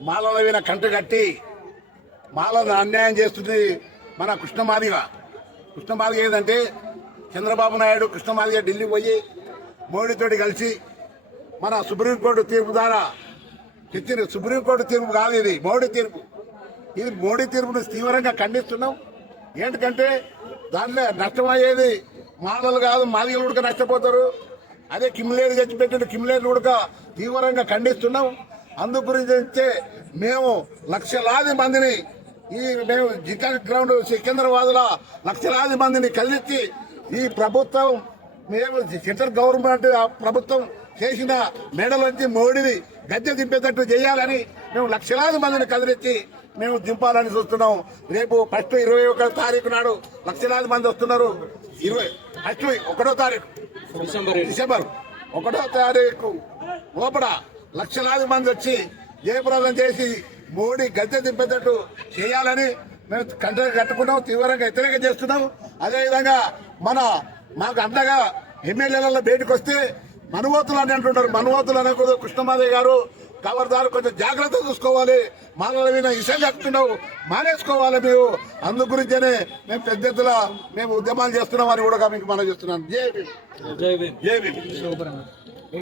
మాలలో విన కంట కట్టి మాలను అన్యాయం చేస్తుంది మన కృష్ణమాదిగ కృష్ణమాదిగ ఏంటంటే చంద్రబాబు నాయుడు కృష్ణమాదిగ ఢిల్లీ పోయి మోడీతోటి కలిసి మన సుప్రీంకోర్టు తీర్పు ద్వారా తెచ్చిన సుప్రీంకోర్టు తీర్పు కాదు ఇది మోడీ తీర్పు. ఇది మోడీ తీర్పును తీవ్రంగా ఖండిస్తున్నాం. ఏంటంటే దానిలో నష్టమయ్యేది మాలలు కాదు మాదిగలు ఉడక నష్టపోతారు. అదే కిమ్లేరు చచ్చిపెట్టిన కిమ్లేరు ఉడక తీవ్రంగా ఖండిస్తున్నాం. అందు గురించి అయితే మేము లక్షలాది మందిని ఈ మేము జిల్లా గ్రౌండ్ సికింద్రాబాద్లో లక్షలాది మందిని కదిలించి ఈ ప్రభుత్వం మేము సెంట్రల్ గవర్నమెంట్ ప్రభుత్వం చేసిన మెడలోంచి మోడీని గద్దె దింపేటట్టు చేయాలని మేము లక్షలాది మందిని కదిలించి మేము దింపాలని చూస్తున్నాం. రేపు ఫస్ట్ ఇరవై ఒకటో తారీఖు నాడు లక్షలాది మంది వస్తున్నారు. ఇరవై ఫస్ట్ ఒకటో తారీఖు. December December. ఒకటో తారీఖు లోపల లక్షలాది మంది వచ్చి జయప్రదం చేసి మోడీ గద్దె దింపేటట్టు చేయాలని మేము కంట కట్టుకున్నాం తీవ్రంగా వ్యతిరేక చేస్తున్నాం. అదేవిధంగా మన మాకు అండగా ఎమ్మెల్యేలలో బయటకు వస్తే మనువోతులు అని అంటుంటారు. మనువోతులు అనకూడదు. కృష్ణమాదయ్య గారు కవర్దారు కొంచెం జాగ్రత్త చూసుకోవాలి. మానవుల మీద ఇష్టం చెప్తున్నావు మానేసుకోవాలి మేము అందు గురించనే మేము పెద్ద ఎత్తున మేము ఉద్యమాలు చేస్తున్నామని కూడా మీకు మనం చేస్తున్నాం జై భీమ్. జై భీమ్. జై భీమ్.